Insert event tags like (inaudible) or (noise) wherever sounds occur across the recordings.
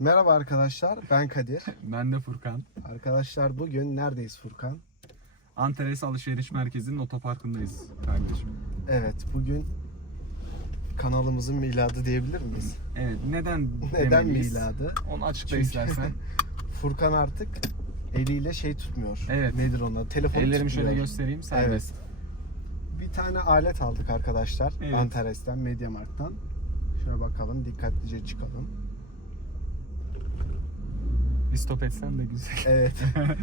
Merhaba arkadaşlar, ben Kadir. Ben de Furkan. Arkadaşlar bugün neredeyiz Furkan? Antares Alışveriş Merkezi'nin otoparkındayız kardeşim. Evet, bugün kanalımızın miladı diyebilir miyiz? Evet neden (laughs) Neden demeliyiz? miladı? Onu açıkla Çünkü- istersen. (laughs) Furkan artık eliyle şey tutmuyor. Evet. Nedir ona? Telefonu Ellerimi tutmuyor. şöyle göstereyim serbest. Bir tane alet aldık arkadaşlar. Evet. Antares'ten, Mediamarkt'tan. Şöyle bakalım, dikkatlice çıkalım. Bir stop etsen de güzel. Evet. (laughs)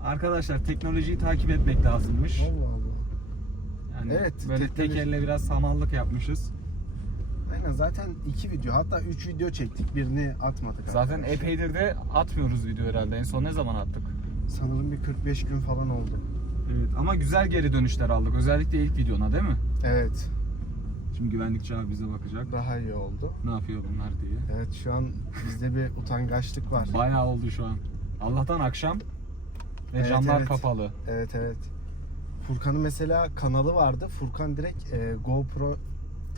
Arkadaşlar teknolojiyi takip etmek lazımmış. Allah Allah. Yani Evet, Böyle teknoloji- tek elle biraz samallık yapmışız. Aynen zaten iki video hatta üç video çektik. Birini atmadık. Zaten arkadaşlar. epeydir de atmıyoruz video herhalde. En son ne zaman attık? Sanırım bir 45 gün falan oldu. Evet ama güzel geri dönüşler aldık. Özellikle ilk videona değil mi? Evet. Şimdi güvenlikçi abi bize bakacak. Daha iyi oldu. Ne yapıyor bunlar diye. Evet şu an bizde bir utangaçlık var. Bayağı oldu şu an. Allah'tan akşam ve Evet, camlar evet. kapalı. Evet evet. Furkan'ın mesela kanalı vardı. Furkan direkt e, GoPro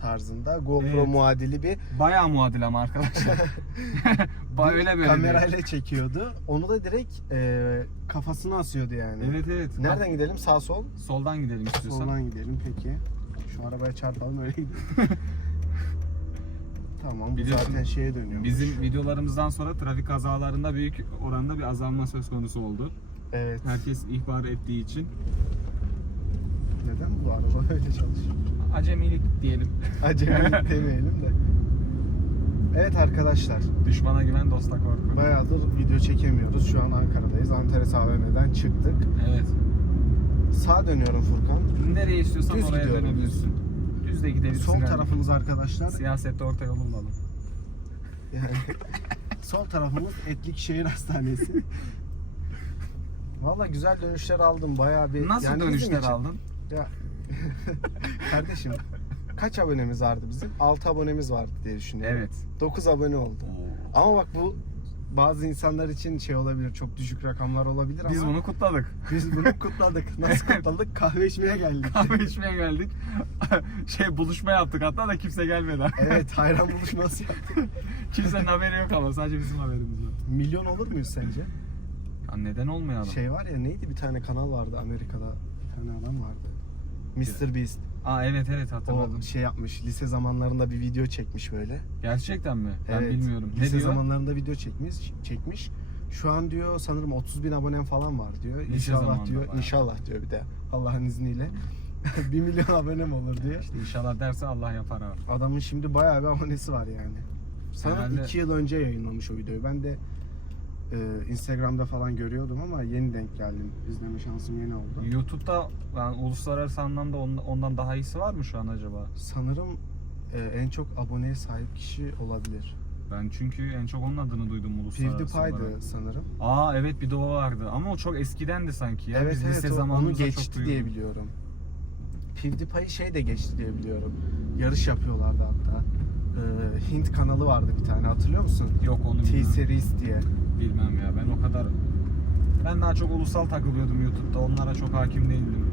tarzında GoPro Evet. muadili bir Bayağı muadil ama arkadaşlar. (laughs) (laughs) Ba öyle böyle. kamerayla çekiyordu. Onu da direkt e, kafasına asıyordu yani. Evet evet. Nereden gidelim? Sağ sol? Soldan gidelim istiyorsan. Soldan gidelim peki. Şu arabaya çarpalım öyle gidelim. (laughs) tamam bu Biliyorsun, zaten şeye dönüyor. Bizim videolarımızdan sonra trafik kazalarında büyük oranda bir azalma söz konusu oldu. Evet. Herkes ihbar ettiği için Neden bu araba (laughs) öyle çalışıyor? acemilik diyelim. Acemilik (laughs) demeyelim de. Evet arkadaşlar. Düşmana güven dosta korku. Bayağıdır video çekemiyoruz. Şu an Ankara'dayız. Antares AVM'den çıktık. Evet. Sağa dönüyorum Furkan. Nereye istiyorsan Düz oraya gidiyorum, dönebilirsin. Düz de gidebilirsin. Sol yani. tarafımız arkadaşlar. Siyasette orta yolu bulalım. Yani (laughs) sol tarafımız Etlikşehir Hastanesi. (laughs) Valla güzel dönüşler aldım. Bayağı bir Nasıl yani bizim dönüşler için- aldın? Ya (laughs) kardeşim kaç abonemiz vardı bizim? 6 abonemiz vardı diye düşünüyorum. Evet. 9 abone oldu. Ama bak bu bazı insanlar için şey olabilir. Çok düşük rakamlar olabilir Biz ama bunu kutladık. biz bunu kutladık. Nasıl (laughs) kutladık? Kahve içmeye geldik. Kahve içmeye geldik. (laughs) şey buluşma yaptık hatta da kimse gelmedi. (laughs) Evet hayran buluşması yaptık. Kimsenin haberi yok ama sadece bizim haberimiz var. Milyon olur muyuz sence? Ya neden olmayalım? Şey var ya neydi bir tane kanal vardı Amerika'da bir tane adam vardı. Mr. Beast. Aa evet evet hatırladım. O şey yapmış lise zamanlarında bir video çekmiş böyle. Gerçekten mi? Ben Evet, bilmiyorum. Ne Lise diyor? zamanlarında video çekmiş, çekmiş. Şu an diyor sanırım 30 bin abonem falan var diyor. Lise inşallah diyor, bayağı. inşallah diyor bir de Allah'ın izniyle. (laughs) 1 milyon abonem olur diyor. İşte inşallah derse Allah yapar abi. Adamın şimdi bayağı bir abonesi var yani. Sanırım Herhalde- 2 yıl önce yayınlamış o videoyu. Ben de e, Instagram'da falan görüyordum ama yeni denk geldim. İzleme şansım yeni oldu. YouTube'da yani uluslararası anlamda on- ondan daha iyisi var mı şu an acaba? Sanırım e, en çok aboneye sahip kişi olabilir. Ben çünkü en çok onun adını duydum uluslararası olarak. PewDiePie'dı sanırım. Aa evet bir de o vardı ama o çok eskidendi sanki ya. evet Biz evet lise o- onu zamanımızda geçti çok duyduk. diye biliyorum. PewDiePie şey de geçti diye biliyorum. Yarış yapıyorlardı hatta. Ee, Hint kanalı vardı bir tane hatırlıyor musun? Yok onu bilmem. T-Series diye. Bilmem ya ben o kadar ben daha çok ulusal takılıyordum YouTube'da onlara çok hakim değildim.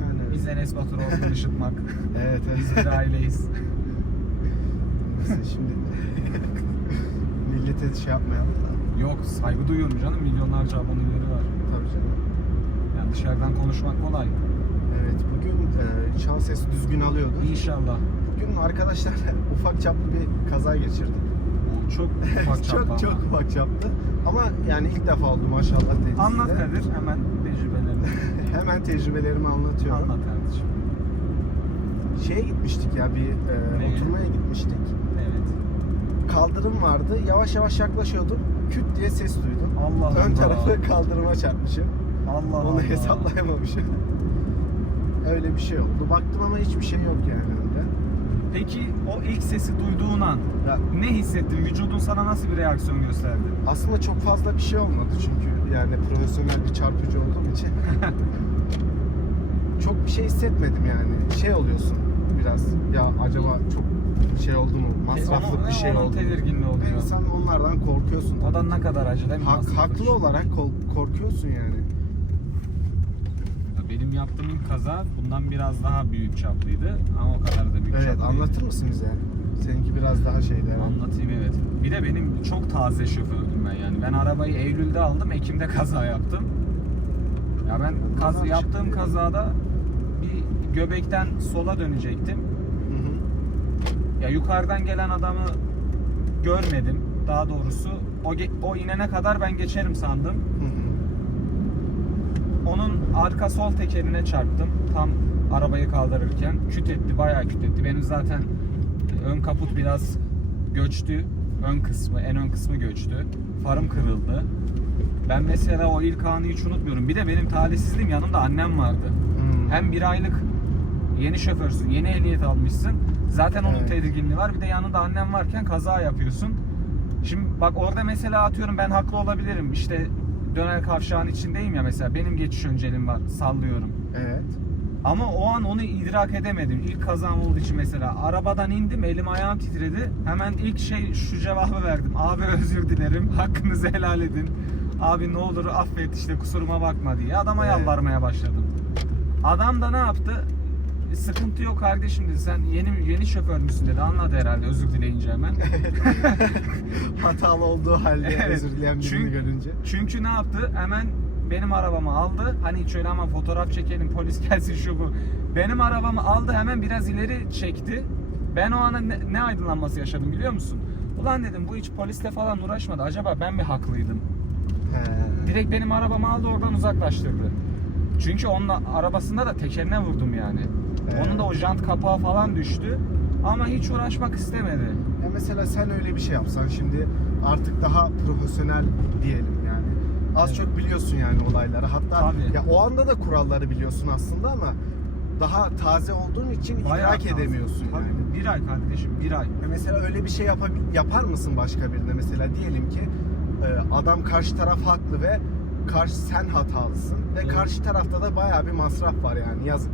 Yani Biz Enes Batur Orkun Işıtmak. (laughs) evet evet. Biz bir aileyiz. Neyse şimdi millete şey yapmayalım da. Yok saygı duyuyorum canım milyonlarca aboneleri var. Tabii canım. Yani dışarıdan konuşmak kolay. Evet bugün e, inşallah ses düzgün alıyordu. İnşallah. Bugün arkadaşlar (laughs) ufak çaplı bir kaza geçirdik. Çok (laughs) ufak çaplı çok çok ufak çaplı. Ama yani ilk defa oldu maşallah denizde. Anlat Kadir hemen tecrübelerini. (laughs) Hemen tecrübelerimi anlatıyorum. Anlat kardeşim. Şeye gitmiştik ya bir e, Neye? oturmaya gitmiştik. Evet. Kaldırım vardı. Yavaş yavaş yaklaşıyordum. Küt diye ses duydum. Allah Ön Allah. tarafı (laughs) kaldırıma çarpmışım. Allah Onu Allah. hesaplayamamışım. Öyle bir şey oldu. Baktım ama hiçbir şey yok yani. Peki o ilk sesi duyduğun an Ya ne hissettin? Vücudun sana nasıl bir reaksiyon gösterdi? aslında çok fazla bir şey olmadı çünkü yani profesyonel bir çarpıcı olduğum için. (laughs) çok bir şey hissetmedim yani. Şey oluyorsun biraz. Ya acaba çok şey oldu mu? Masraflık Onun- bir şey onun oldu. mu? tedirginliği oluyor. insan onlardan korkuyorsun. O da ne kadar acı değil mi? Hak- Masraflı haklı olarak kol- korkuyorsun yani. Benim yaptığım ilk kaza bundan biraz daha büyük çaplıydı ama o kadar da büyük Evet çaplı değil. anlatır mısın bize? Seninki biraz daha şeydi. evet. Anlatayım evet. Bir de benim çok taze şofördüm ben yani. Ben arabayı Eylül'de aldım, Ekim'de kaza yaptım. Ya ben kaz, yaptığım çıktı. kazada bir göbekten sola dönecektim. Hı hı. Ya yukarıdan gelen adamı görmedim. Daha doğrusu o ge- o inene kadar ben geçerim sandım. Hı hı. Onun arka sol tekerine çarptım. Tam arabayı kaldırırken küt etti, bayağı küt etti. Benim zaten ön kaput biraz göçtü. Ön kısmı, en ön kısmı göçtü. Farım kırıldı. Ben mesela o ilk anı hiç unutmuyorum. Bir de benim talihsizliğim yanımda annem vardı. Hı. Hem bir aylık yeni şoförsün, yeni ehliyet almışsın. Zaten onun Evet. tedirginliği var. Bir de yanında annem varken kaza yapıyorsun. Şimdi bak orada mesela atıyorum ben haklı olabilirim. İşte döner kavşağın içindeyim ya mesela benim geçiş önceliğim var sallıyorum. Evet. Ama o an onu idrak edemedim. İlk kazam olduğu için mesela arabadan indim elim ayağım titredi. Hemen ilk şey şu cevabı verdim. Abi özür dilerim hakkınızı helal edin. Abi ne olur affet işte kusuruma bakma diye adama Evet. yalvarmaya başladım. Adam da ne yaptı? Sıkıntı yok kardeşim dedi. Sen yeni yeni şoför müsün dedi. Anladı herhalde özür dileyince hemen. (laughs) Hatalı olduğu halde Evet. özür dileyen birini Çünkü- görünce. Çünkü ne yaptı? Hemen benim arabamı aldı. Hani şöyle ama fotoğraf çekelim polis gelsin şu bu. Benim arabamı aldı hemen biraz ileri çekti. Ben o ana ne, ne aydınlanması yaşadım biliyor musun? Ulan dedim bu hiç polisle falan uğraşmadı. Acaba ben mi haklıydım? He. Direkt benim arabamı aldı oradan uzaklaştırdı. Çünkü onun da- arabasında da tekerine vurdum yani. Evet. Onun da o jant kapağı falan düştü. Ama hiç uğraşmak istemedi. Ya mesela sen öyle bir şey yapsan şimdi artık daha profesyonel diyelim yani. Az Evet. çok biliyorsun yani olayları. Hatta Tabii. ya o anda da kuralları biliyorsun aslında ama daha taze olduğun için Bayağı idrak taze. edemiyorsun Tabii, yani. Bir ay kardeşim bir ay. Ya Mesela öyle bir şey yapabil- yapar mısın başka birine? Mesela diyelim ki e, adam karşı taraf haklı ve karşı sen hatalısın ve Evet. karşı tarafta da bayağı bir masraf var yani yazık.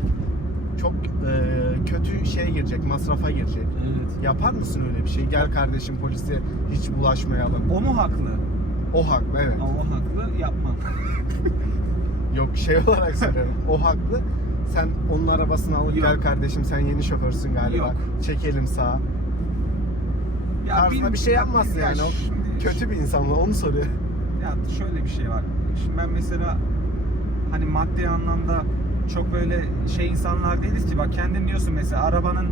Çok e, kötü şeye girecek, masrafa girecek. Evet. Yapar mısın öyle bir şey? Gel kardeşim polise hiç bulaşmayalım. O mu haklı? O haklı evet. O haklı yapmam. (laughs) Yok şey olarak soruyorum. o haklı. Sen onun arabasını alıp Yok. gel kardeşim sen yeni şoförsün galiba. Yok. Çekelim sağa. Tarzında bil- bir şey yapmazsın ya yani. O şimdi- kötü bir insan mı? Onu soruyor. Ya şöyle bir şey var. Şimdi ben mesela hani maddi anlamda çok böyle şey insanlar değiliz ki bak kendin diyorsun mesela arabanın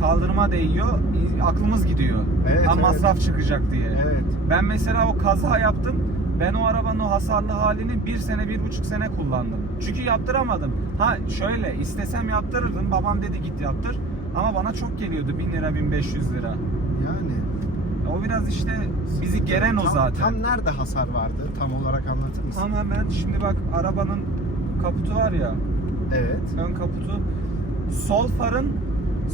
kaldırıma değiyor aklımız gidiyor. Evet, ha, evet. masraf çıkacak diye. Evet. Ben mesela o kaza yaptım. Ben o arabanın o hasarlı halini bir sene, bir buçuk sene kullandım. Çünkü yaptıramadım. Ha şöyle istesem yaptırırdım. Babam dedi git yaptır. Ama bana çok geliyordu 1000 lira, 1500 lira. Yani. O biraz işte bizi geren o Tam- zaten. Tam nerede hasar vardı? Tam olarak anlatır mısın? Tam hemen şimdi bak arabanın kaputu var ya Evet. ön kaputu sol farın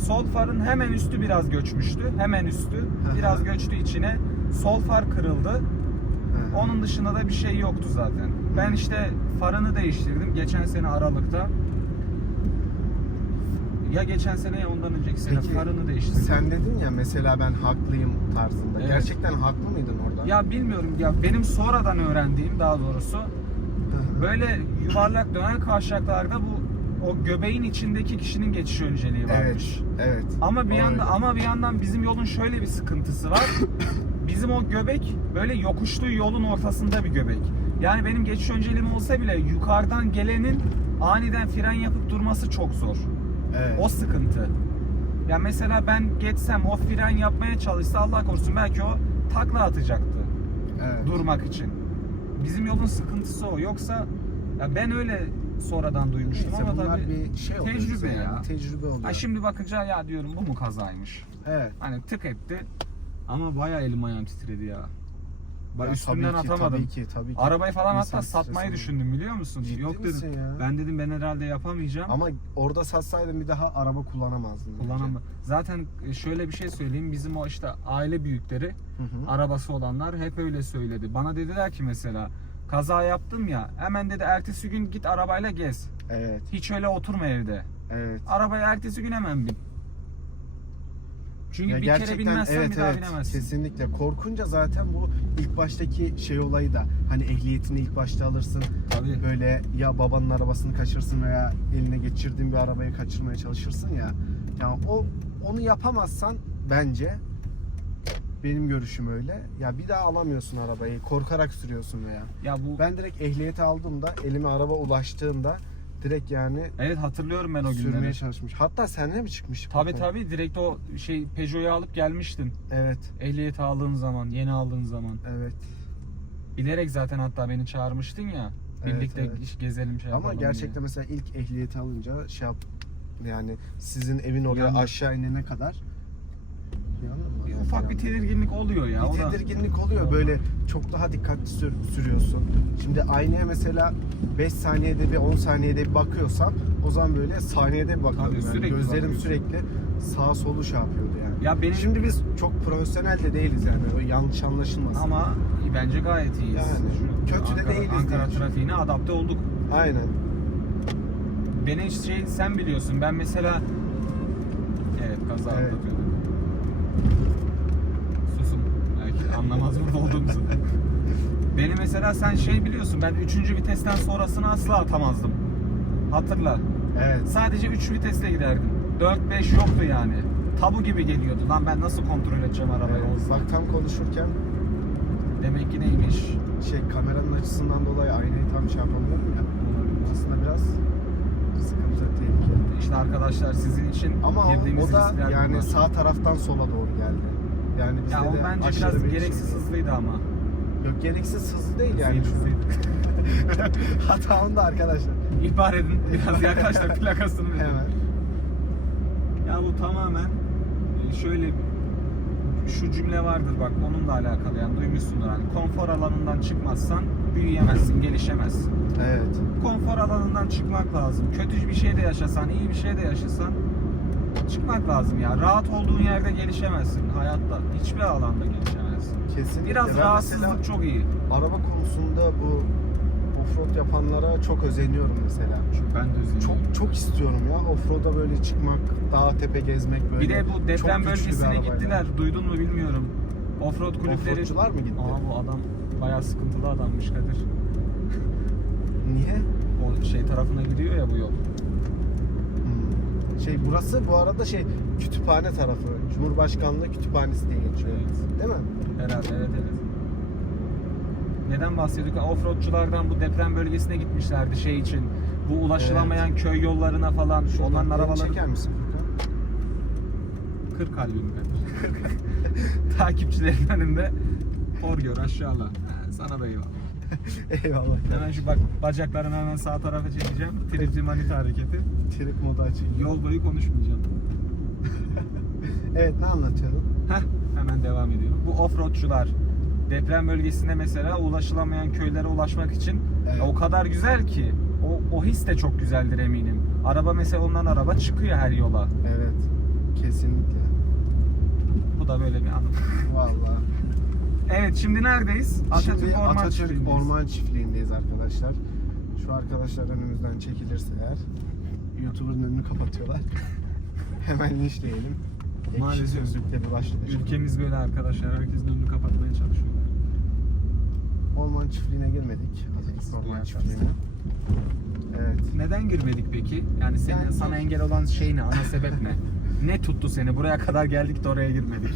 sol farın hemen üstü biraz göçmüştü. Hemen üstü biraz göçtü içine. Sol far kırıldı. Onun dışında da bir şey yoktu zaten. Ben işte farını değiştirdim geçen sene Aralık'ta. Ya geçen sene ya ondan önceki sene Peki, farını değiştirdim. Sen dedin ya mesela ben haklıyım tarzında. Evet. Gerçekten haklı mıydın orada? Ya bilmiyorum ya benim sonradan öğrendiğim daha doğrusu. Böyle yuvarlak dönen kavşaklarda bu o göbeğin içindeki kişinin geçiş önceliği varmış. Evet. Evet. Ama bir O yanda öyle. ama bir yandan bizim yolun şöyle bir sıkıntısı var. (coughs) bizim o göbek böyle yokuşlu yolun ortasında bir göbek. Yani benim geçiş önceliğim olsa bile yukarıdan gelenin aniden fren yapıp durması çok zor. Evet. O sıkıntı. Ya mesela ben geçsem o fren yapmaya çalışsa Allah korusun belki o takla atacaktı evet. durmak için. Bizim yolun sıkıntısı o. Yoksa ya ben öyle sonradan duymuştum Neyse, ama bunlar tabii bir şey oluyor. tecrübe ya. yani, Tecrübe oluyor. ha şimdi bakınca ya diyorum bu mu kazaymış. Evet. Hani tık etti ama bayağı elim ayağım titredi ya. Bak Ya üstünden tabii ki, atamadım. Tabii ki, tabii ki. Arabayı falan İnsan hatta satmayı düşündüm biliyor musun? Ciddi Yok dedim. ya? Ben dedim ben herhalde yapamayacağım. Ama orada satsaydın bir daha araba kullanamazdın. Kullanamam. Zaten e, şöyle bir şey söyleyeyim. Bizim o işte aile büyükleri Hı hı. arabası olanlar hep öyle söyledi. Bana dediler ki mesela kaza yaptım ya hemen dedi ertesi gün git arabayla gez. Evet. Hiç öyle oturma evde. Evet. Arabaya ertesi gün hemen bin. Çünkü Ya bir kere binmezsen evet, bir daha evet, binemezsin. Kesinlikle. Korkunca zaten bu ilk baştaki şey olayı da hani ehliyetini ilk başta alırsın. Tabii. Böyle ya babanın arabasını kaçırırsın veya eline geçirdiğin bir arabayı kaçırmaya çalışırsın ya. Ya o onu yapamazsan bence. Benim görüşüm öyle. Ya bir daha alamıyorsun arabayı. Korkarak sürüyorsun veya. Ya bu Ben direkt ehliyeti aldığımda, elime araba ulaştığında direkt yani Evet hatırlıyorum ben o günleri. sürmeye çalışmış. Hatta senle mi çıkmıştık? Tabi Furkan? tabi direkt o şey Peugeot'u alıp gelmiştin. Evet, Ehliyet aldığın zaman, yeni aldığın zaman. evet. Bilerek zaten hatta beni çağırmıştın ya. Evet, Birlikte evet. iş gezelim şey yapalım Ama gerçekten diye. mesela ilk ehliyeti alınca şey yap yani sizin evin oraya Yani- aşağı inene kadar Yanılmaz. Bir ufak bir tedirginlik oluyor ya. o bir da- tedirginlik oluyor böyle çok daha dikkatli sür- sürüyorsun. Şimdi aynaya mesela 5 saniyede bir 10 saniyede bir bakıyorsam o zaman böyle saniyede bir bakıyorum. Tabii, yani. sürekli Gözlerim bakıyorsun. sürekli sağ solu şey yapıyordu yani. Ya benim Şimdi biz çok profesyonel de değiliz yani. O yanlış anlaşılmasın. ama bence gayet iyiyiz. Yani, kötü de Ankara, değiliz Ankara diye trafiğine adapte olduk. Aynen. Beni şey sen biliyorsun. Ben mesela Evet kaza Evet. atlatıyordum. Anlamaz burada olduğumuzu. Beni mesela sen şey biliyorsun ben 3. vitesten sonrasını asla atamazdım. Hatırla. Evet. Sadece 3 vitesle giderdim. 4-5 yoktu yani. Tabu gibi geliyordu. Lan ben nasıl kontrol edeceğim arabayı Evet. Bak tam konuşurken Demek ki neymiş? şey kameranın açısından dolayı aynayı tam şey yapamıyorum ya. Aslında biraz sıkıntı, tehlike. İşte arkadaşlar sizin için Ama o, o da yani bunlar. sağ taraftan sola doğru. Yani bizde Ya o de bence aşırı biraz bir gereksiz şey- hızlıydı ama. Yok gereksiz hızlı değil yani. (laughs) Hata onda arkadaşlar. İhbar edin. Biraz yaklaştır (laughs) plakasını verin. Hemen. Ya bu tamamen e, şöyle şu cümle vardır bak onunla alakalı yani duymuşsundur hani konfor alanından çıkmazsan büyüyemezsin, gelişemezsin. Evet. Konfor alanından çıkmak lazım. Kötü bir şey de yaşasan, iyi bir şey de yaşasan çıkmak lazım ya. Rahat olduğun yerde gelişemezsin hayatta. Hiçbir alanda gelişemezsin. Kesinlikle. Biraz Ben rahatsızlık çok iyi. araba konusunda bu offroad yapanlara çok özeniyorum mesela. Ben de üzülüyorum. Çok çok istiyorum ya offroad'a böyle çıkmak, dağ tepe gezmek böyle. Bir de bu deprem bölgesine gittiler. Duydun mu bilmiyorum. Offroad kulüpleri. Offroadçular mı gitti? Aa bu adam bayağı sıkıntılı adammış Kadir. Niye? O şey tarafına gidiyor ya bu yol. Şey burası bu arada şey kütüphane tarafı. Cumhurbaşkanlığı kütüphanesi diye geçiyor. Evet. Değil mi? Herhalde evet evet. Neden bahsediyorduk? Offroadçulardan bu deprem bölgesine gitmişlerdi şey için. Bu ulaşılamayan köy yollarına falan. Şuradan Onların beni arabaları çeker misin Furkan? 40 kalbim. Takipçilerin önünde hor gör aşağıla. Ha, sana da eyvallah. (laughs) Eyvallah. Hemen şu bak bacaklarını hemen sağ tarafa çekeceğim. Tripli manita hareketi. Trip modu açayım. Yol boyu konuşmayacağım. (laughs) Evet ne anlatıyordun? Heh, hemen devam ediyor. Bu offroadçular deprem bölgesine mesela ulaşılamayan köylere ulaşmak için Evet. o kadar güzel ki o, o his de çok güzeldir eminim. Araba mesela ondan araba çıkıyor her yola. Evet. Kesinlikle. Bu da böyle bir anı. Vallahi. Evet şimdi neredeyiz? Atatürk Şimdi Orman Atatürk Çiftliği'ndeyiz. Orman Çiftliği'ndeyiz arkadaşlar. Şu arkadaşlar önümüzden çekilirse eğer YouTuber'ın önünü kapatıyorlar. (laughs) Hemen linçleyelim. Ekşi Maalesef. sözlükte bir başlık. Ülkemiz böyle arkadaşlar. Herkesin önünü kapatmaya çalışıyorlar. Orman çiftliğine girmedik. Atatürk Orman Çiftliği'ne. Evet. Neden girmedik peki? Yani senin Yani- sana engel olan şey ne? Ana sebep ne? (laughs) ne tuttu seni? Buraya kadar geldik de oraya girmedik.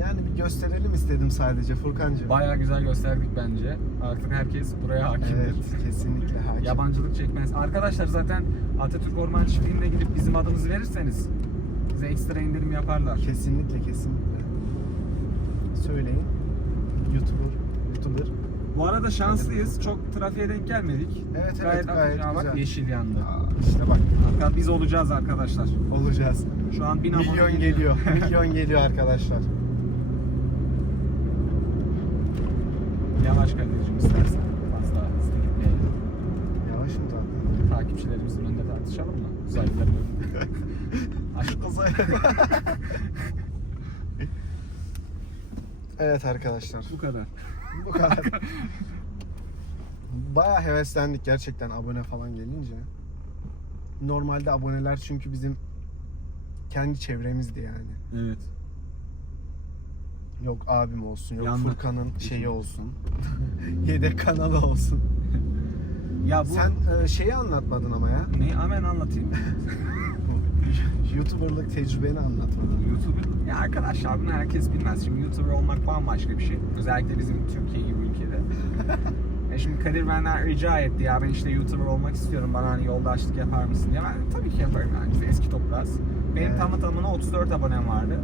Yani bir gösterelim istedim sadece Furkancığım. Bayağı güzel gösterdik bence. Artık herkes buraya hakimdir. Evet, kesinlikle hakim. Yabancılık çekmez. Arkadaşlar zaten Atatürk Orman Çiftliği'ne gidip bizim adımızı verirseniz bize ekstra indirim yaparlar. Kesinlikle kesinlikle. Söyleyin. YouTuber, YouTuber. Bu arada şanslıyız. Çok trafiğe denk gelmedik. Evet, evet, gayet, gayet. Aa, Bak güzel. yeşil yandı. Aa, işte bak Arka- Biz olacağız arkadaşlar. olacağız. Şu an bin Milyon geliyor. (laughs) Milyon geliyor arkadaşlar. Yavaş Kadir'cim istersen. Fazla hızlı gitmeyelim. Yavaşım zaten. Takipçilerimizin önünde tartışalım mı? Uzaylıların önünde. (laughs) Aşk Uzay. (laughs) evet arkadaşlar. Bu kadar. Bu kadar. (laughs) Baya heveslendik gerçekten abone falan gelince. Normalde aboneler çünkü bizim kendi çevremizdi yani. Evet. Yok abim olsun, yok Yandık. Furkan'ın şeyi olsun. (laughs) Yedek kanalı olsun. Ya bu Sen e, şeyi anlatmadın ama ya. neyi hemen anlatayım. (laughs) YouTuber'lık tecrübeni anlat bana. YouTuber, ya arkadaşlar bunu herkes bilmez. Şimdi YouTuber olmak bambaşka bir şey. Özellikle bizim Türkiye gibi ülkede. (laughs) e şimdi Kadir benden rica etti ya ben işte YouTuber olmak istiyorum bana hani yoldaşlık yapar mısın diye. Ben tabii ki yaparım yani biz eski toprağız. Benim Evet. tamı tamına 34 abonem vardı.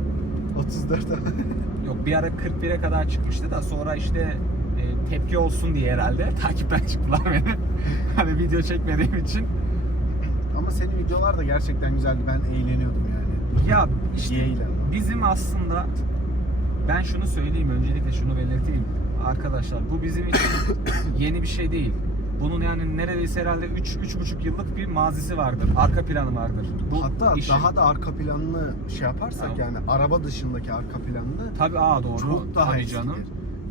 34 (laughs) Yok bir ara 41'e kadar çıkmıştı da sonra işte e, tepki olsun diye herhalde (laughs) takipten çıktılar beni. (laughs) hani video çekmediğim için. Ama senin videolar da gerçekten güzeldi. Ben eğleniyordum yani. Ya işte İyi eğlendim. bizim aslında ben şunu söyleyeyim öncelikle şunu belirteyim. Arkadaşlar bu bizim için (coughs) yeni bir şey değil. Bunun yani neredeyse herhalde 3 üç, 3,5 yıllık bir mazisi vardır. Arka planı vardır. Bu Hatta işin- daha da arka planını şey yaparsak Tamam. yani araba dışındaki arka planını Tabii aa doğru. Çok daha Tabii eskidir. canım.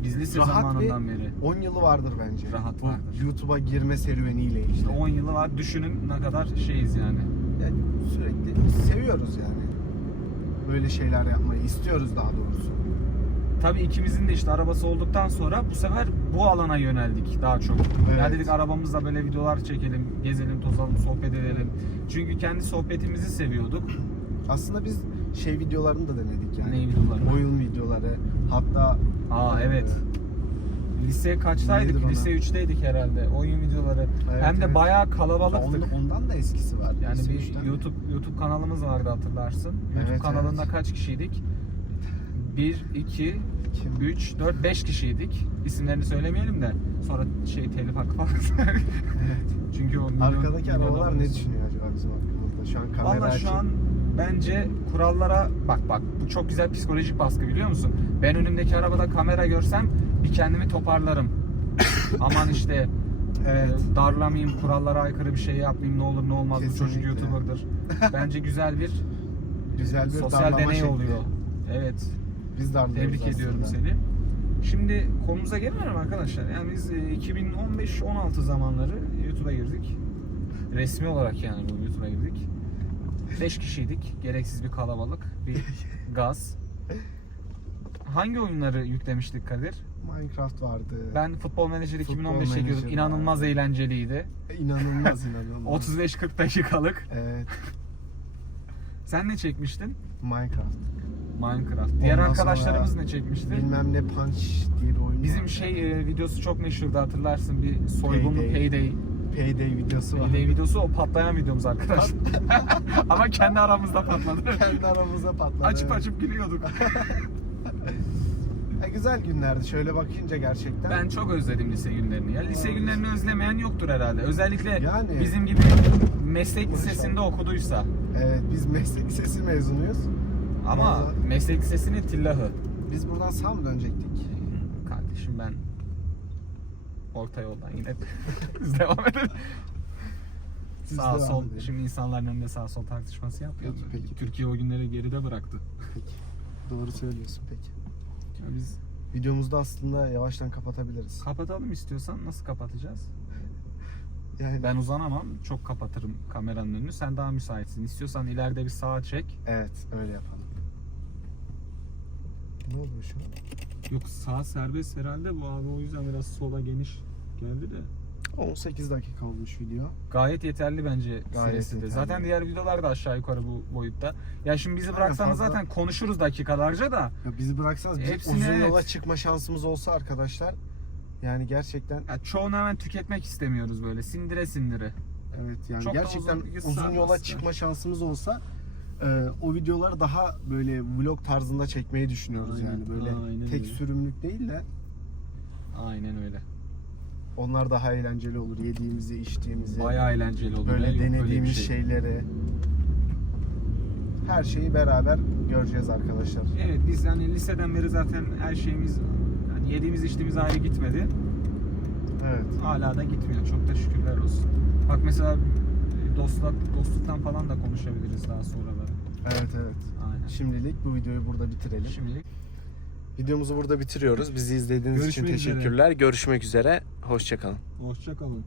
Biz lise Rahat zamanından ve- beri. 10 yılı vardır bence. Rahat Bu vardır. YouTube'a girme serüveniyle ilgili. İşte 10 yılı var. Düşünün ne kadar şeyiz yani. Yani sürekli seviyoruz yani. Böyle şeyler yapmayı istiyoruz daha doğrusu. Tabii ikimizin de işte arabası olduktan sonra bu sefer bu alana yöneldik daha çok. Evet. Ya dedik arabamızla böyle videolar çekelim, gezelim, tozalım, sohbet edelim. Çünkü kendi sohbetimizi seviyorduk. Aslında biz şey videolarını da denedik yani. Ne videoları? Oyun videoları. Hatta Aa evet. Lise kaçtaydık? Neydi? Lise 3'teydik herhalde. Oyun videoları. Evet, Hem de evet. bayağı e, kalabalıktık. ondan, ondan da eskisi var. Yani Lise bir üçten. YouTube YouTube kanalımız vardı hatırlarsın. YouTube Evet, kanalında evet. kaç kişiydik? 1, 2, Kim? 3, 4, 5 kişiydik. İsimlerini söylemeyelim de sonra şey telif hakkı falan. Evet. (laughs) Çünkü o milyon- Arkadaki milyon arabalar ne düşünüyor acaba bizim hakkımızda? Şu an kamera Valla şu an bence kurallara bak bak bu çok güzel psikolojik baskı biliyor musun? Ben önümdeki arabada kamera görsem bir kendimi toparlarım. (coughs) Aman işte Evet. e, darlamayayım, kurallara aykırı bir şey yapmayayım ne olur ne olmaz bu çocuk Kesinlikle. YouTuber'dır. (laughs) Bence güzel bir Güzel bir sosyal deney şekli. oluyor. Evet. Biz darlıyoruz Tebrik aslında. ediyorum seni. Şimdi konumuza gelelim arkadaşlar. Yani biz e, 2015-16 zamanları YouTube'a girdik. Resmi olarak yani bu YouTube'a girdik. 5 kişiydik. Gereksiz bir kalabalık. Bir (laughs) gaz. Hangi oyunları yüklemiştik Kadir? Minecraft vardı. Ben Futbol Manager Futbol 2015 çekiyordum. Manager İnanılmaz vardı. eğlenceliydi. İnanılmaz inanılmaz. (laughs) 35-40 dakikalık. Evet. Sen ne çekmiştin? Minecraft. Minecraft. Diğer Ondan arkadaşlarımız sonra ne çekmişti? Bilmem ne Punch diye bir oyun Bizim şey e, videosu çok meşhurdu hatırlarsın bir soygunlu Payday. payday. Payday videosu var. Payday videosu o patlayan videomuz arkadaş. (laughs) Ama kendi aramızda patladı. Kendi aramızda patladı. açıp evet. açıp gülüyorduk. Ha, (laughs) güzel günlerdi. Şöyle bakınca gerçekten. Ben çok özledim lise günlerini ya. Lise Evet. günlerini özlemeyen yoktur herhalde. Özellikle Yani. bizim gibi meslek lisesinde okuduysa. Evet biz meslek lisesi mezunuyuz. Ama meslek lisesinin tillahı. Biz buradan sağ mı dönecektik? Kardeşim ben orta yoldan yine (laughs) biz devam edelim. Siz sağ devam sol edelim. şimdi insanların önünde sağ sol tartışması yapıyor. Peki, peki. Türkiye o günleri geride bıraktı. Peki. Doğru söylüyorsun peki. Ya biz Videomuzu da aslında yavaştan kapatabiliriz. kapatalım istiyorsan nasıl kapatacağız? (laughs) Yani Ben uzanamam. Çok kapatırım kameranın önünü. Sen daha müsaitsin. İstiyorsan ileride bir sağa çek. evet öyle yapalım. Ne oldu şu? an? Yok sağ serbest herhalde bu abi o yüzden biraz sola geniş geldi de. 18 dakika olmuş video. Gayet yeterli bence süresi de. yeterli. Zaten diğer videolar da aşağı yukarı bu boyutta. Ya şimdi bizi Aynen, bıraksanız fazla. zaten konuşuruz dakikalarca da. Ya bizi bıraksanız biz Hepsini uzun evet. yola çıkma şansımız olsa arkadaşlar yani gerçekten Ya çoğunu hemen tüketmek istemiyoruz böyle sindire sindire. evet yani Çok da gerçekten uzun- uzun, yola çıkma şansımız olsa e, o videoları daha böyle vlog tarzında çekmeyi düşünüyoruz Aynen, yani böyle aynen tek öyle. sürümlük değil de Aynen öyle. onlar daha eğlenceli olur yediğimizi içtiğimizi Bayağı eğlenceli olur. böyle denediğimiz şey. şeyleri her şeyi beraber göreceğiz arkadaşlar. Evet biz yani liseden beri zaten her şeyimiz yani yediğimiz içtiğimiz ayrı gitmedi. Evet. Hala da gitmiyor. Çok da şükürler olsun. Bak mesela dostluk, dostluktan falan da konuşabiliriz daha sonra. Evet evet. Aynen. Şimdilik bu videoyu burada bitirelim. Şimdilik Videomuzu burada bitiriyoruz. Bizi izlediğiniz için Görüşmek üzere. teşekkürler. Görüşmek üzere. Hoşçakalın. hoşça kalın.